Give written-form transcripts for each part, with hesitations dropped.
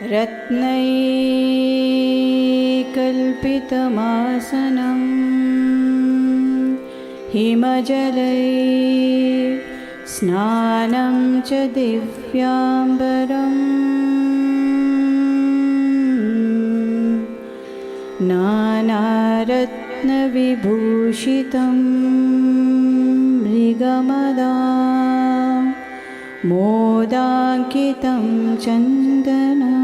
रत्नैकल्पितमासनं हिमजलै स्नानं च दिव्याम्बरम् नानारत्नविभूषितं मृगमदा मोदाङ्कितं चन्दनम्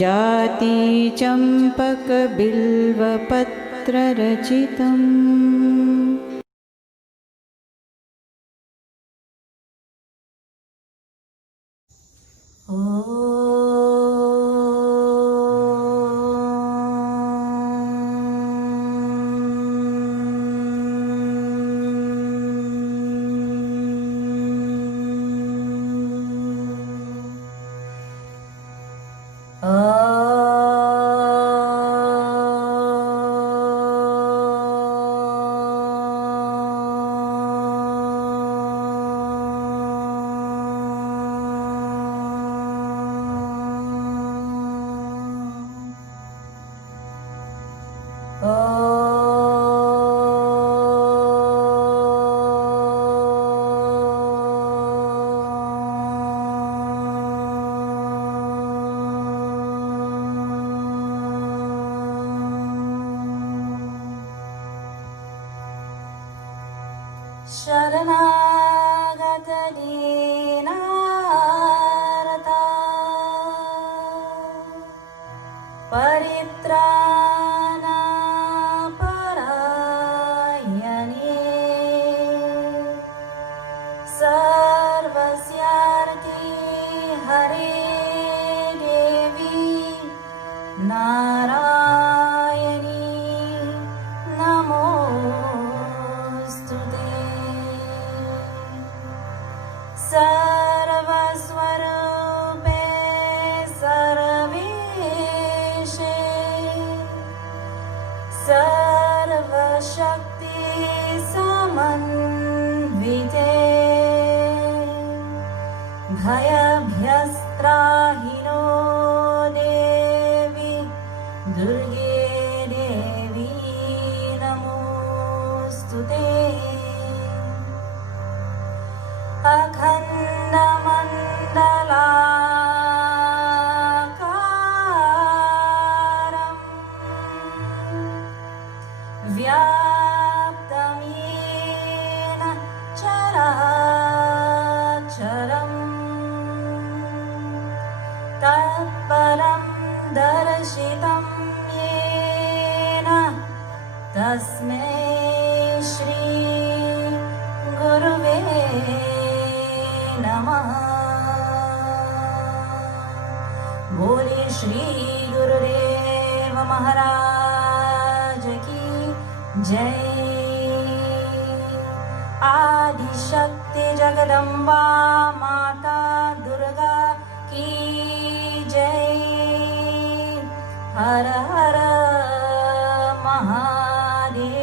जातिचम्पकबिल्वपत्ररचितम् शरणागतदीनार्ता परित्राणपरायणे सर्वस्यार्थे हरे देवी नारायणी नमोस्तुते। सर्वस्वरूपे सर्वेशे सर्वशक्ति समन्विते भयभ्यस्त्राहिनो देवी दुर्गे देवी नमोस्तुते। अखण्डमण्डलाकारं व्याप्तं येन चराचरं तत्परं दर्शितं येन तस्मै श्री गुरुवे नमः। बोले श्री गुरुदेव महाराज की जय। आदिशक्ति जगदम्बा माता दुर्गा की जय। हर हर Mahadev.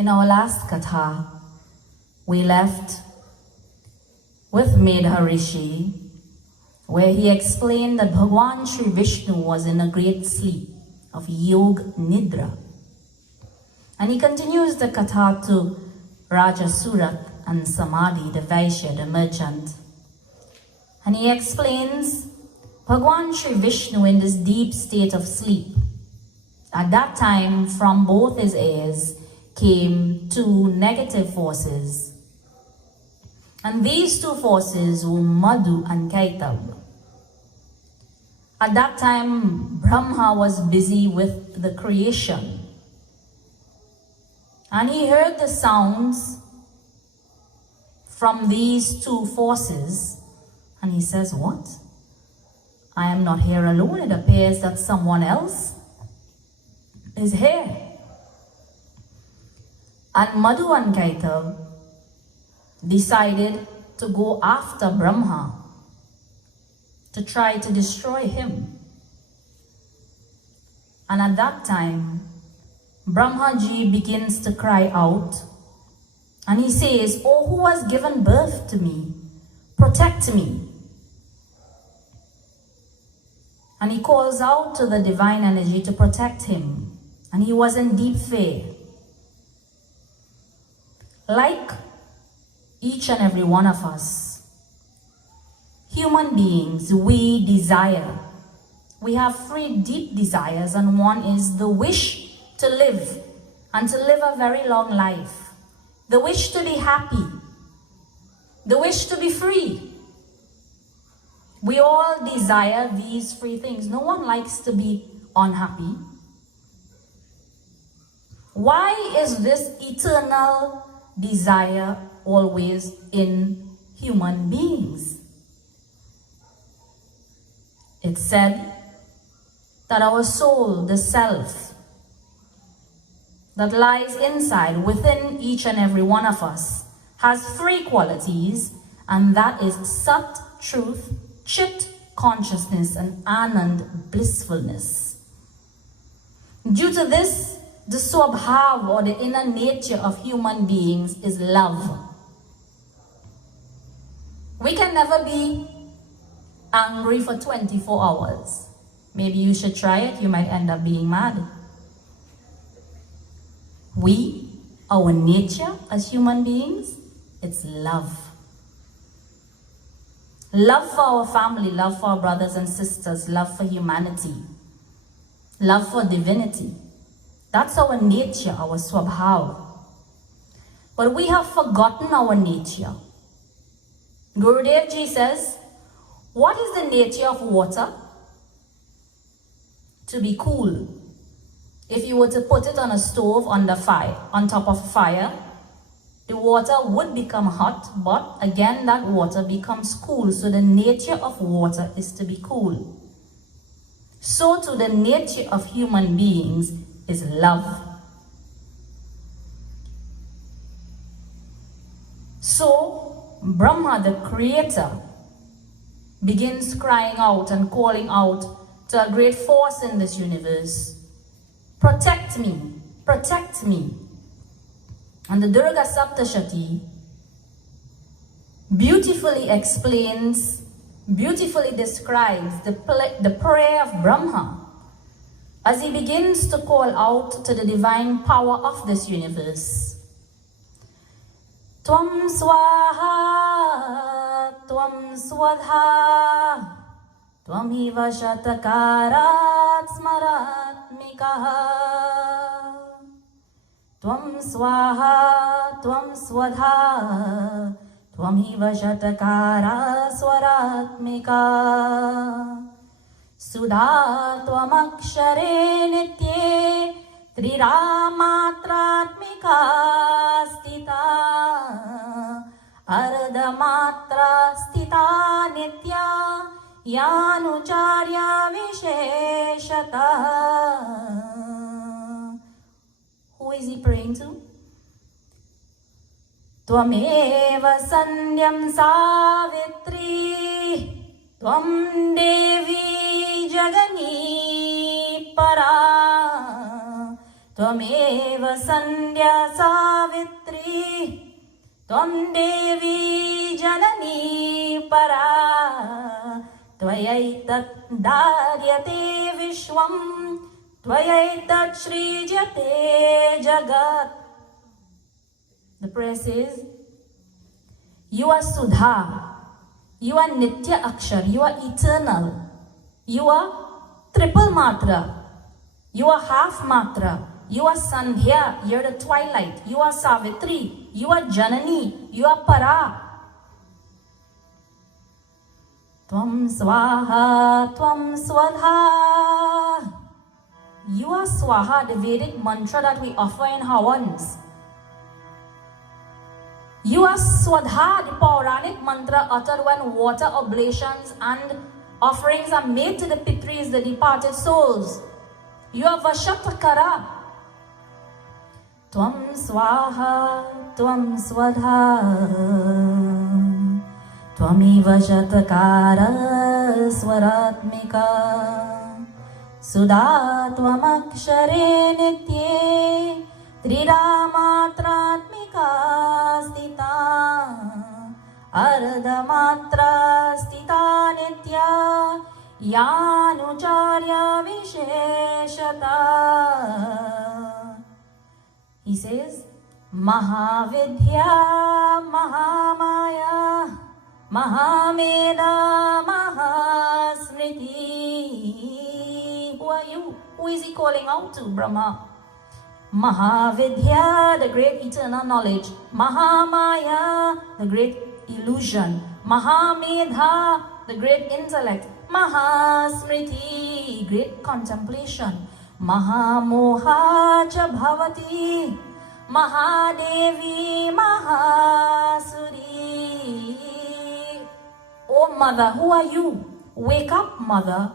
In our last katha, we left with Medha Rishi, where he explained that Bhagwan Sri Vishnu was in a great sleep of Yog Nidra. And he continues the katha to Raja Surat and Samadhi, the Vaishya, the merchant. And he explains Bhagwan Sri Vishnu in this deep state of sleep. At that time, from both his ears came two negative forces. And these two forces were Madhu and Kaitab. At that time, Brahma was busy with the creation. And he heard the sounds from these two forces. And he says, what? I am not here alone. It appears that someone else is here. And Madhu and Kaitab decided to go after Brahma to try to destroy him. And at that time, Brahmaji begins to cry out, and he says, "Oh, who has given birth to me? Protect me." And he calls out to the divine energy to protect him, and he was in deep fear. Like each and every one of us, human beings, we desire. We have three deep desires, and one is the wish to live and to live a very long life. The wish to be happy. The wish to be free. We all desire these three things. No one likes to be unhappy. Why is this eternal desire always in human beings? It's said that our soul, the self, that lies inside within each and every one of us, has three qualities, and that is Sat, truth, Chit, consciousness, and Anand, blissfulness. Due to this, the swabhav, or the inner nature of human beings, is love. We can never be angry for 24 hours. Maybe you should try it, you might end up being mad. Our nature as human beings, it's love. Love for our family, love for our brothers and sisters, love for humanity, love for divinity. That's our nature, our swabhav. But we have forgotten our nature. Gurudev Ji says, what is the nature of water? To be cool. If you were to put it on a stove under fire, on top of fire, the water would become hot, but again that water becomes cool. So the nature of water is to be cool. So too the nature of human beings is love. So Brahma, the creator, begins crying out and calling out to a great force in this universe, protect me, protect me. And the Durga Saptashati beautifully explains, beautifully describes the prayer of Brahma as he begins to call out to the divine power of this universe. Tvam swaha, tvam swadha, tvam hiva shatakarat smaratmikaha. Tvam swaha, tvam swadha, tvam hiva shatakara swaratmika. Sudha tvam akshare nitye triramatratmika stita. Ardhamatra stita nitya yanucharya visheshata. Who is he praying to? Tvameva sandhyam savitri, tvam devi jagani para, tvam Tvameva Sandhya Savitri Tvam Devi Janani Para Tvayaitat Daryate Vishwam Tvayaitat Srijate Jagat. The prayer says, you are Sudha, you are Nitya Akshar, you are eternal, you are triple matra, you are half matra, you are Sandhya, you are the twilight, you are Savitri, you are Janani, you are Para. Tvam Swaha, Tvam Swadha. You are Swaha, the Vedic mantra that we offer in Havans. You are Swadha, the Puranic mantra uttered when water oblations and offerings are made to the Pitris, the departed souls. You are Vashatakara. Tvam Swaha, Tvam Swadha. Tvamiva Shatakara Swaratmika. Sudha Tvamakshare Nitye Tridamatratmika Stita Ardhamatra Stita Nitya Yanucharya Visheshata. He says, Mahavidya Mahamaya Mahameda Mahasmriti. Who are you? Who is he calling out to? Brahma. Mahavidya, the great eternal knowledge. Mahamaya, the great illusion. Mahamedha, the great intellect. Mahasmriti, great contemplation. Mahamoha cha bhavati. Mahadevi Mahasuri. Oh mother, who are you? Wake up, mother.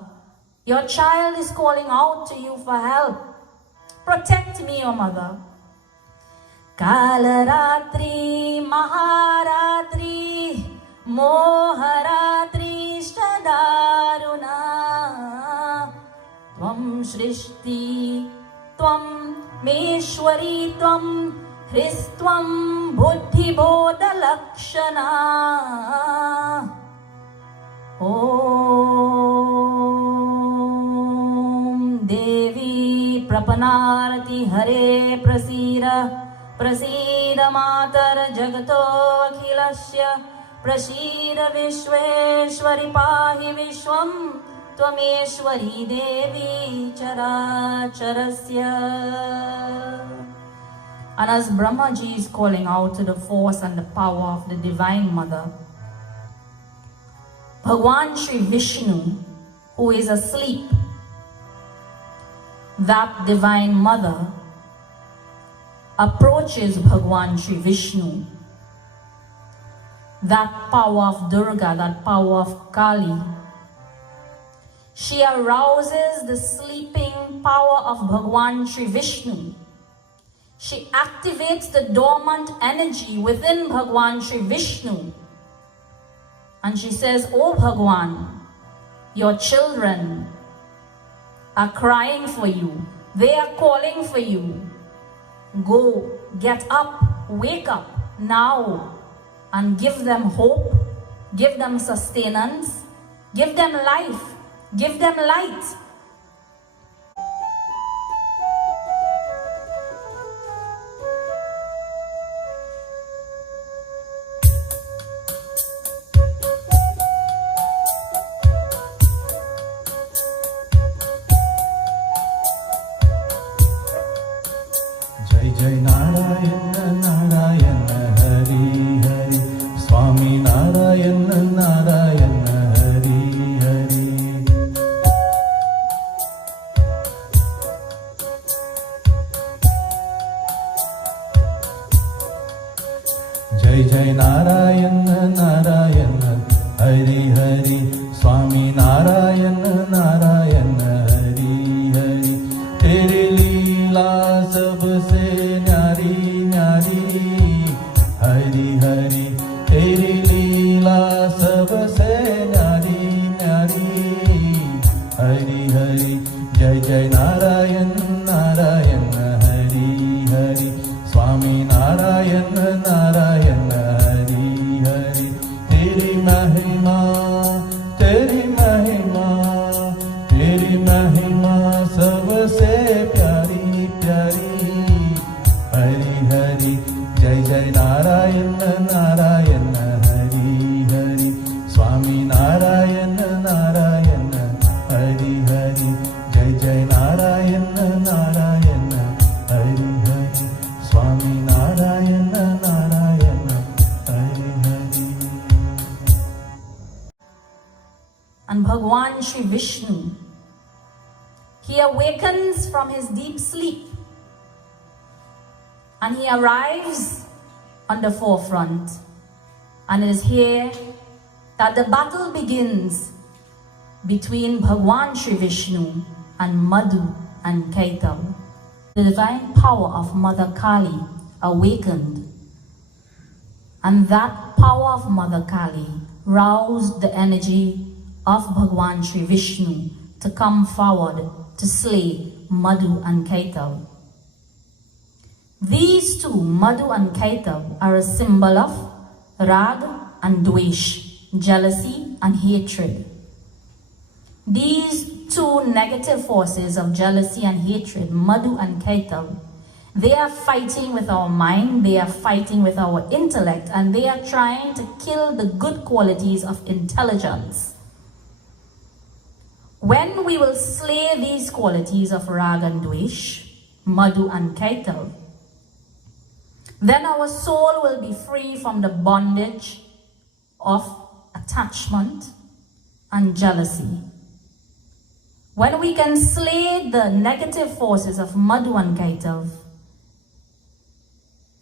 Your child is calling out to you for help. Protect me, O mother. Kalaratri Maharatri Moharatri Shtadaruna Tvam Shrishti Tvam Meshwari Tvam Hristvam Buddhi Bodha Lakshana. Om Devi Prapanarati Hare Prasira Prasida Matar Jagato Akhilasya Prasida Vishweshwari Pahi Vishwam Tvameshwari Devi Chara Charasya. And as Brahma Ji is calling out to the force and the power of the Divine Mother, Bhagwan Shri Vishnu, who is asleep, that Divine Mother approaches Bhagwan Shri Vishnu, that power of Durga, that power of Kali. She arouses the sleeping power of Bhagwan Shri Vishnu. She activates the dormant energy within Bhagwan Shri Vishnu. And she says, "Oh Bhagwan, your children are crying for you. They are calling for you. Go, get up, wake up now and give them hope, give them sustenance, give them life, give them light." Jai Narayana Narayana Hari Hari Swami Narayana Narayana Hari Hari. Jai Jai Narayana Narayana Hari Hari Swami Narayana Narayana Hari Hari. Tere leela sabse Hari Hari, Teri Leela sabse nyari nyari. Hari Hari, Jai Jai Narayan Narayan Hari Hari Hari, Jai Jai Narayana Narayana, Hari Hari, Swami Narayana Narayana, Hari Hari. And Bhagwan Shri Vishnu, he awakens from his deep sleep and he arrives on the forefront. And it is here that the battle begins between Bhagwan Shri Vishnu and Madhu and Kaitav. The divine power of Mother Kali awakened, and that power of Mother Kali roused the energy of Bhagwan Shri Vishnu to come forward to slay Madhu and Kaitav. These two, Madhu and Kaitav, are a symbol of Rag and Dvesh, jealousy and hatred. These two negative forces of jealousy and hatred, Madhu and Kaitav, they are fighting with our mind, they are fighting with our intellect, and they are trying to kill the good qualities of intelligence. When we will slay these qualities of Rag and Dvesh, Madhu and Kaitav, then our soul will be free from the bondage of attachment and jealousy. When we can slay the negative forces of Madhu and Kaitav,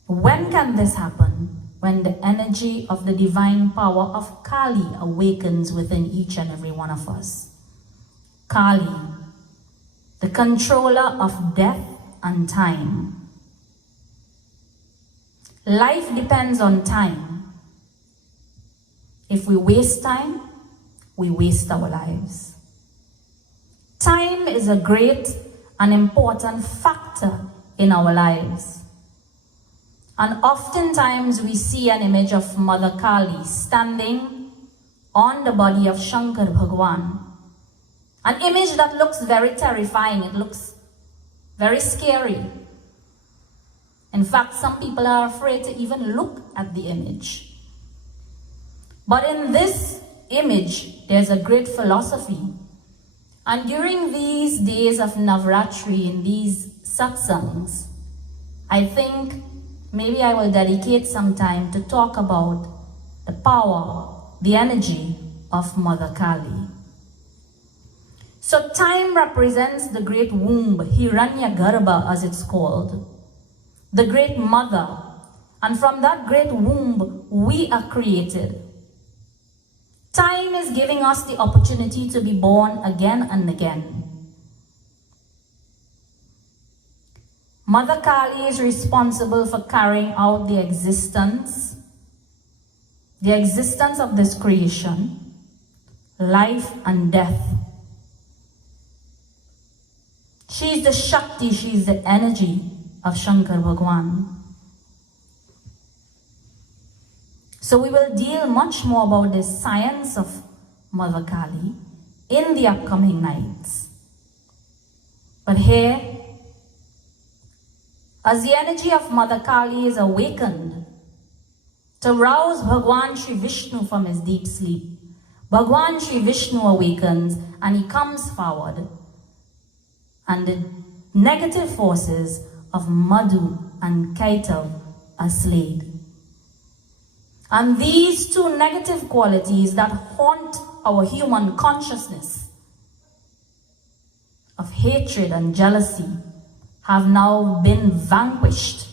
when can this happen? When the energy of the divine power of Kali awakens within each and every one of us. Kali, the controller of death and time. Life depends on time. If we waste time, we waste our lives. Time is a great and important factor in our lives. And oftentimes we see an image of Mother Kali standing on the body of Shankar Bhagwan. An image that looks very terrifying, it looks very scary. In fact, some people are afraid to even look at the image. But in this image, there's a great philosophy. And during these days of Navratri, in these satsangs, I think maybe I will dedicate some time to talk about the power, the energy of Mother Kali. So time represents the great womb, Hiranyagarbha as it's called, the great mother. And from that great womb, we are created. Time is giving us the opportunity to be born again and again. Mother Kali is responsible for carrying out the existence of this creation, life and death. She is the Shakti, she is the energy of Shankar Bhagwan. So we will deal much more about this science of Mother Kali in the upcoming nights. But here, as the energy of Mother Kali is awakened to rouse Bhagwan Shri Vishnu from his deep sleep, Bhagwan Shri Vishnu awakens and he comes forward, and the negative forces of Madhu and Kaitav are slayed. And these two negative qualities that haunt our human consciousness of hatred and jealousy have now been vanquished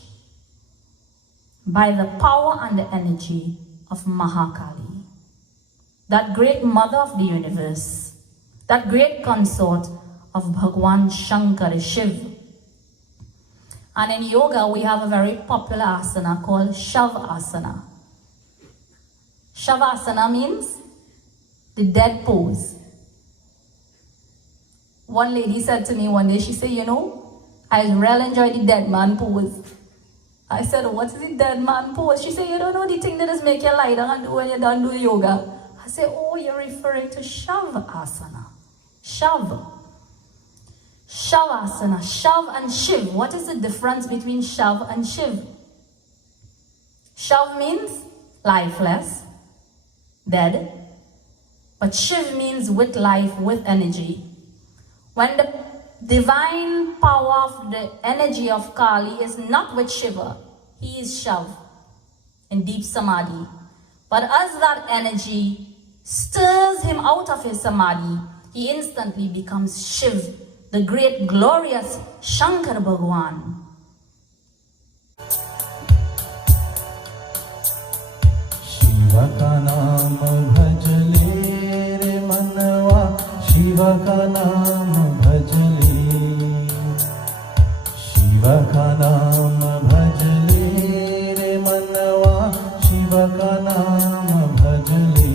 by the power and the energy of Mahakali, that great mother of the universe, that great consort of Bhagwan Shankar Shiv. And in yoga, we have a very popular asana called Shavasana. Shavasana means the dead pose. One lady said to me one day, she said, I really enjoy the dead man pose. I said, what is the dead man pose? She said, you don't know the thing that is make you lie down and do when you're done doing yoga. I said, oh, you're referring to Shavasana. Shavasana, Shav and Shiv. What is the difference between Shav and Shiv? Shav means lifeless, dead. But Shiv means with life, with energy. When the divine power of the energy of Kali is not with Shiva, he is Shav in deep samadhi. But as that energy stirs him out of his samadhi, he instantly becomes Shiv, the great glorious Shankar Bhagwan. Shiva का नाम भज ले रे मनवा, शिवा का नाम भज ले, शिवा का नाम भज ले रे मनवा, शिवा का नाम भज ले,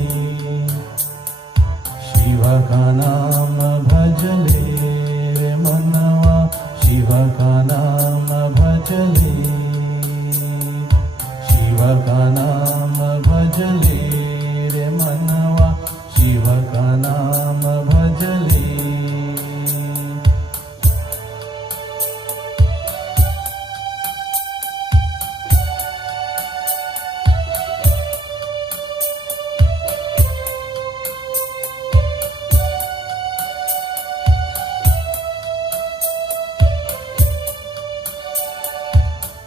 शिवा का नाम भज ले रे मनवा, शिवा का नाम भज ले, शिवा का नाम भज ले रे मनवा, शिवा का नाम भज ले।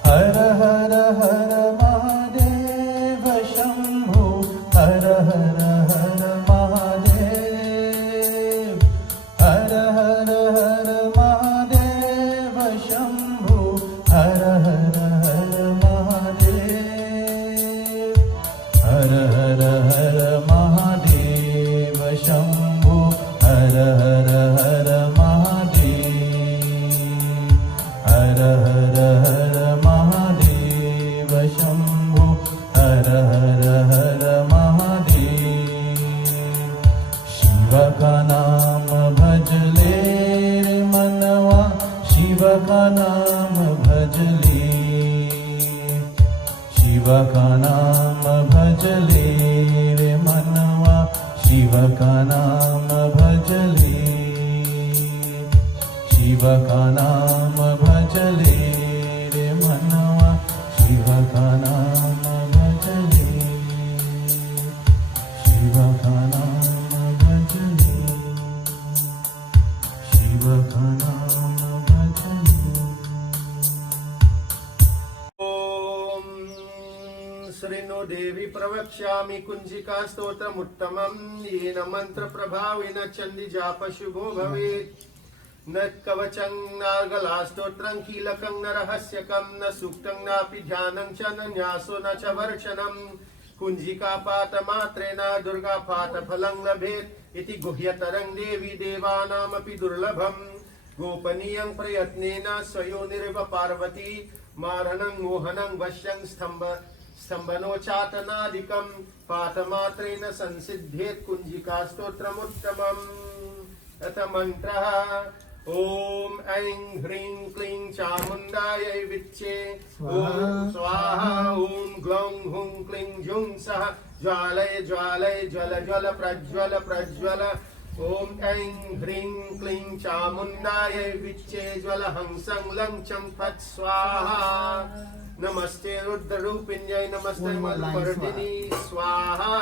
हर हर हर महादेव शंभो, हर हर हर महादेव, हर हर हर महादेव शंभो, हर हर हर महादेव, हर हर हर महादेव शंभो, हर हर हर महादेव, हर हर हर महादेव शंभो, हर हर हर महादेव। शिव का नाम भज ले रे मनवा, शिव का नाम भज ले, शिव का नाम भज ले रे मनवा, शिव का नाम भज ले, शिव का नाम भज ले रे मनवा, शिव का नाम भज ले, शिव का नाम भज ले, शिव का नाम भज ले। ओम श्रीनो देवी प्रवक्ष्यामि कुंजिका स्तोत्रमुत्तमं, येन मंत्र प्रभावेन चंडी जाप शुभो भवेत्। न कवचं नार्गला स्तोत्रं कीलकं न रहस्यकं, न सूक्तं नापि ध्यानं च न न्यासो न च वर्षणं। कुंजिका पातमात्रेण दुर्गा पातफलं लभेत्, इति गुह्यतरं देवी देवानामपि दुर्लभम्। गोपनीयं प्रयत्नेन स्वयोनिरिव पार्वती, मारणं मोहनं वश्यं स्तम्भनोचातनादिकं, पातमात्रेण संसिद्धेत् कुंजिका स्तोत्रमुत्तमम्। अथ मन्त्रः ओम ऐं ह्रीं क्लीं चामुण्डायै विच्चे, ओम स्वाहा, ओम ग्लौं हुं क्लीं जुं सः, ज्वालय ज्वालय ज्वल ज्वल प्रज्वल प्रज्वल। ओम ऐं ह्रीं क्लीं चामुण्डायै विच्चे, ज्वल हंसं लं चं फट् स्वाहा। नमस्ते रुद्ररूपिण्यै, नमस्ते मधुपर्दिनी स्वाहा।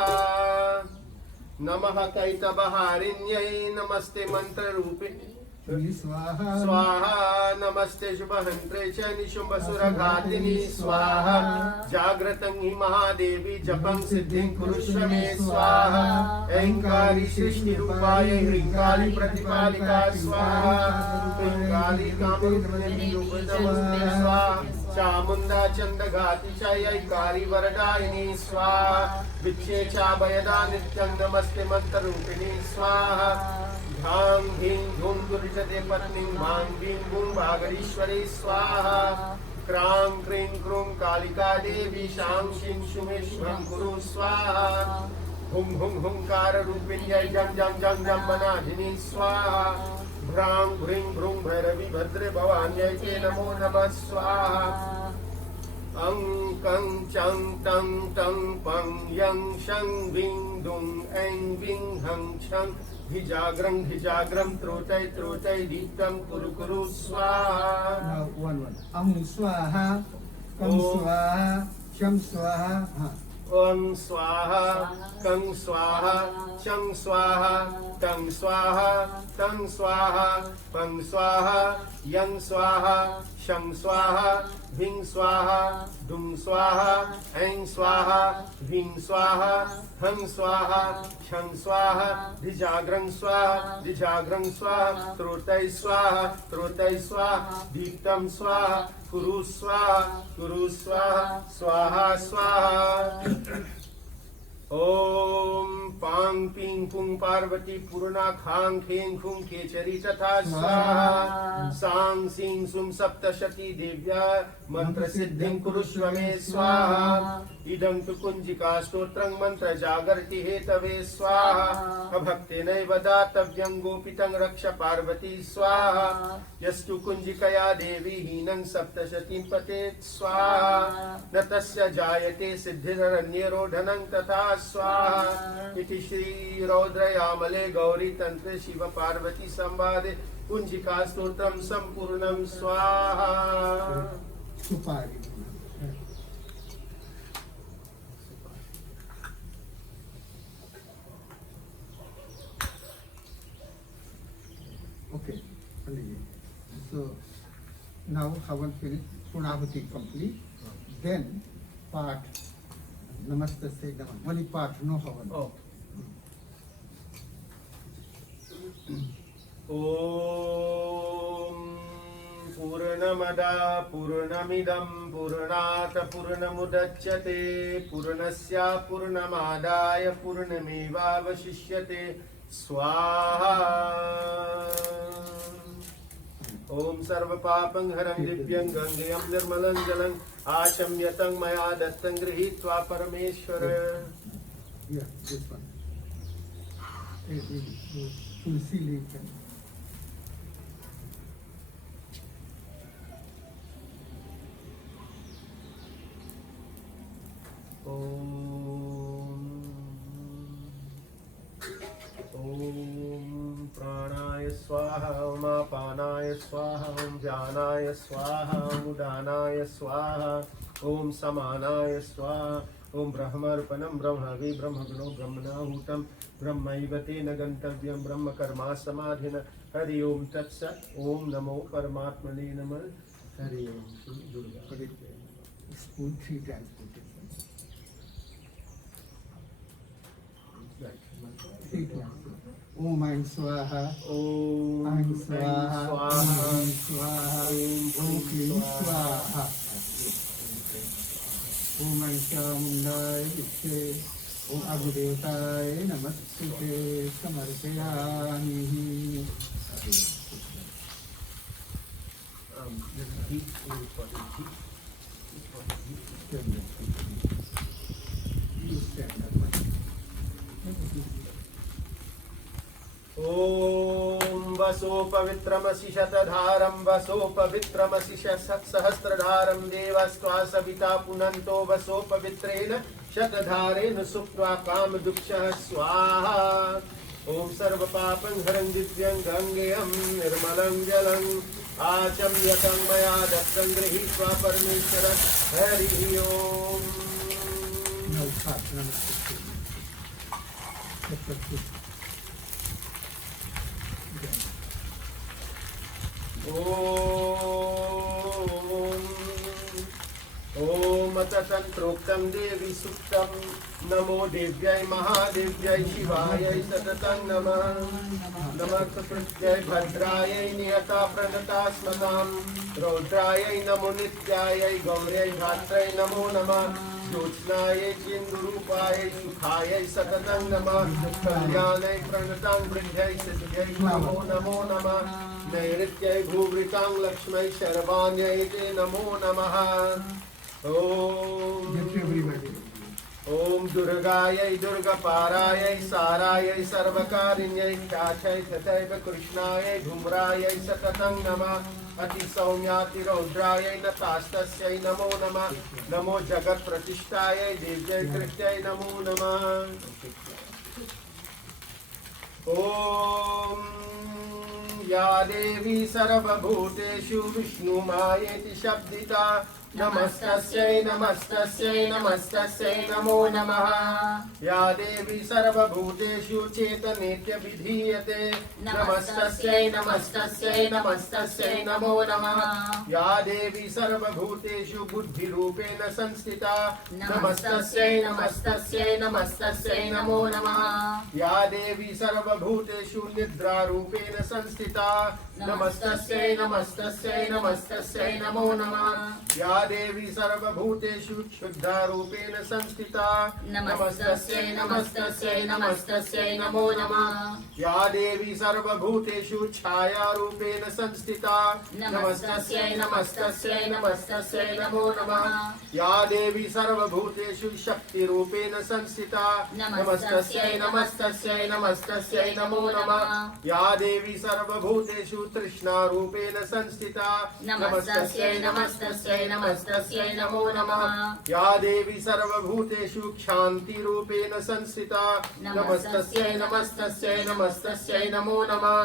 नमः कैतवहारिण्यै, नमस्ते मंत्ररूपिणी स्वाहा। नमस्ते शुभहंत्रे च निशुम्भसुरघातिनी स्वाहा। जाग्रतं हि महादेवी, जपं सिद्धिं कुरुष्व मे स्वाहा। ऐंकारी सृष्टिरूपाय ह्रींकारी प्रतिपालिका स्वाहा। ऐंकारी कामरूपिणी नमस्ते स्वाहा। चामुंडा चंडघाति च ऐंकारी वरदायिनी स्वाहा। विच्चे चाभयदा नित्यं, नमस्ते मंत्ररूपिणी स्वाहा। ह्रां ह्रीं धूं दुर्जते पत्नीं, मां ह्रीं भूं भागरीश्वरी स्वाहा। क्रां क्रीं क्रूं कालिका देवी, शां शीं शुमेश्वरं कुरु स्वाहा। हुं हुं हुंकार रूपिण्यै, जं जं जं जं मनाधिनी स्वाहा। भ्रां भ्रीं भ्रूं भैरवी भद्रे भवान्यै ते नमो नमः स्वाहा। अं कं चं तं तं पं यं शं वीं दुं ऐं वीं हं छं भिजाग्रं त्रोटै त्रोटै दीप्तं कुरु कुरु स्वाहा। Now one. Ang swaha, kam swaha, sham swaha. ओम स्वाहा कं स्वाहा चं स्वाहा तं स्वाहा तं स्वाहा पं स्वाहा यं स्वाहा शं स्वाहा ह्रीं स्वाहा दुं स्वाहा ऐं स्वाहा ह्रीं स्वाहा हं स्वाहा शं स्वाहा द्विजाग्रं स्वाहा त्रोतै स्वाहा दीप्तं स्वाहा कुरु स्वाहा स्वाहा स्वाहा। ओम पांग पिंग पुंग पार्वती पूर्णा खांग खें खुंग केचरी तथा स्वाहा सांग सिंह सुम सप्तशती देव्या मंत्र सिद्धिं कुरुष्व मे स्वाहा इदं तु कुंजिका स्तोत्रं मंत्र जागर्ति हेतवे स्वाहा अभक्तेनैव दातव्यं गोपितं रक्ष पार्वती स्वाहा यस्तु कुंजिकया देवी हीनं सप्तशतीं पतेत् स्वाहा न तस्य जायते सिद्धिरन्यरोधनं तथा स्वाहा इति श्री रौद्रयामले गौरी तंत्र शिव पार्वती संवादे कुंजिका स्तोत्रम संपूर्णम स्वाहा। सुपारी okay, so now Havan finished, Punahuti complete, then part Namaste say Naman, only part, no Havan. Oh. Om Purnamada Purnamidam Purnat Purnamudachyate Purnasya Purnamadaya Purnamevavashishyate Swaha। ओम सर्व पापं हरं दिव्यं गंगेयं निर्मलं जलं आचम्यतं मया दत्तं गृहीत्वा परमेश्वर। Yeah, this one. Tulsi leaf. ओम प्राणाय स्वाहा ओम अपानाय स्वाहा ओम व्यानाय स्वाहा ओम उदानाय स्वाहा ओम समानाय स्वाहा ओम ब्रह्मार्पणं ब्रह्मवे ब्रह्मगुणो ब्रह्मणाहुतं ब्रह्मैव तेन गन्तव्यं ब्रह्म कर्मा समाधिन। हरि ओम तत्सत्। ओम नमो परमात्मने नमः। हरि ओम Shri Durga. Spoon 3 times. Om Ain Swaha, Om Ain Swaha, Om Ain Swaha, Om Klim Swaha. Om Ain Chamundai Vitte, Om Agudevatai Namaste Samarpayami. ओम वसो पवित्रमसि शतधारं वसो पवित्रमसि सहस्रधारं देवस्त्वा सविता पुनन्तो वसो पवित्रेण शतधारेण सुप्त्वा कामदुःखः स्वाहा। ओम सर्व पापं हरं दिव्यं गंगेयं निर्मलं जलं आचम्यतं मया दत्तं गृहीत्वा परमेश्वर। हरि ओम। ओम ततन्त्रोक्तं देवी सुक्तं नमो देव्यै महादेव्यै शिवायै सततं नमः। नमः प्रकृत्यै भद्रायै नियता प्रणता स्मतां रौद्रायै नमो नित्यायै गौर्यै धात्रै नमो नमः। ज्योत्स्नायै चिन्दुरूपायै सुखायै सततं नमः। कल्याणै प्रणतां वृद्ध्यै सिद्ध्यै नमो नमो नमः। नैऋत्यै भूवृतां लक्ष्मै शर्वाण्यै ते नमो नमः। ओम दुर्गायै दुर्गपारायै सारायै सर्वकारिण्यै ख्यात्यै तथैव कृष्णायै धूम्रायै सततं नमः। अतिसौम्यातिरौद्रायै नतास्तस्यै नमो नमः। नमो जगत्प्रतिष्ठायै दिव्यै कृत्यै नमो नमः। ओम या देवी सर्वभूतेषु विष्णुमायेति शब्दिता नमस्तस्यै नमस्तस्यै नमस्तस्यै नमो नमः। या देवी सर्वभूतेषु चेतनेत्य विधीयते नमस्तस्यै नमस्तस्यै नमस्तस्यै नमो नमः। या देवी सर्वभूतेषु बुद्धिरूपेण संस्थिता नमस्तस्यै नमस्तस्यै नमस्तस्यै नमो नमः। या देवी सर्वभूतेषु निद्रारूपेण संस्थिता नमस्तस्यै नमस्तस्यै नमस्तस्यै नमो नमः। या देवी सर्वभूतेषु शुद्धारूपेण संस्थिता नमस्तस्यै नमस्तस्यै नमस्तस्यै नमो नमः। या देवी सर्वभूतेषु छायारूपेण संस्थिता नमस्तस्यै नमस्तस्यै नमस्तस्यै नमो नमः। या देवी सर्वभूतेषु शक्तिरूपेण संस्थिता नमस्तस्यै नमस्तस्यै नमस्तस्यै नमो नमः। या देवी सर्वभूतेषु तृष्णारूपेण संस्थिता नमस्तस्यै नमस्तस्यै नमस्तस्यै नमो नमः। या देवी सर्वभूतेषु क्षान्तिरूपेण संस्थिता नमस्तस्यै नमस्तस्यै नमस्तस्यै नमो नमः।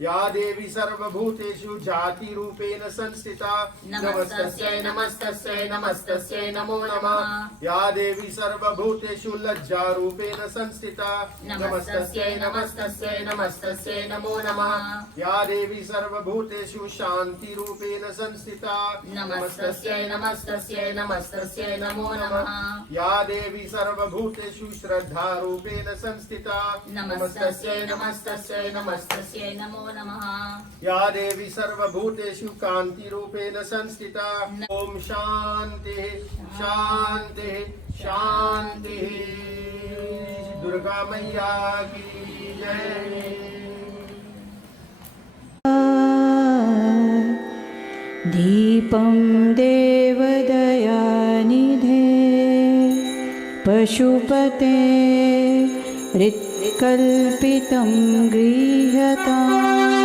या देवी सर्वभूतेषु जातिरूपेण संस्थिता नमस्तस्यै नमस्तस्यै नमस्तस्यै नमो नमः। या देवी सर्वभूतेषु लज्जारूपेण संस्थिता नमस्तस्यै नमस्तस्यै नमस्तस्यै नमो नमः। या देवी सर्वभूतेषु शान्तिरूपेण संस्थिता नमस्तस्यै नमस्तस्यै नमस्तस्यै नमो नमः। या देवी सर्वभूतेषु श्रद्धारूपेण संस्थिता नमस्तस्यै नमस्तस्यै नमस्तस्यै नमो नमः। या देवी सर्वभूतेषु कान्तिरूपेण संस्थिता ओम शान्तिः शान्तिः शान्तिः। दुर्गा मैया की जय। दीपं देवदयानिधे पशुपते हृत्कल्पितं गृह्यताम्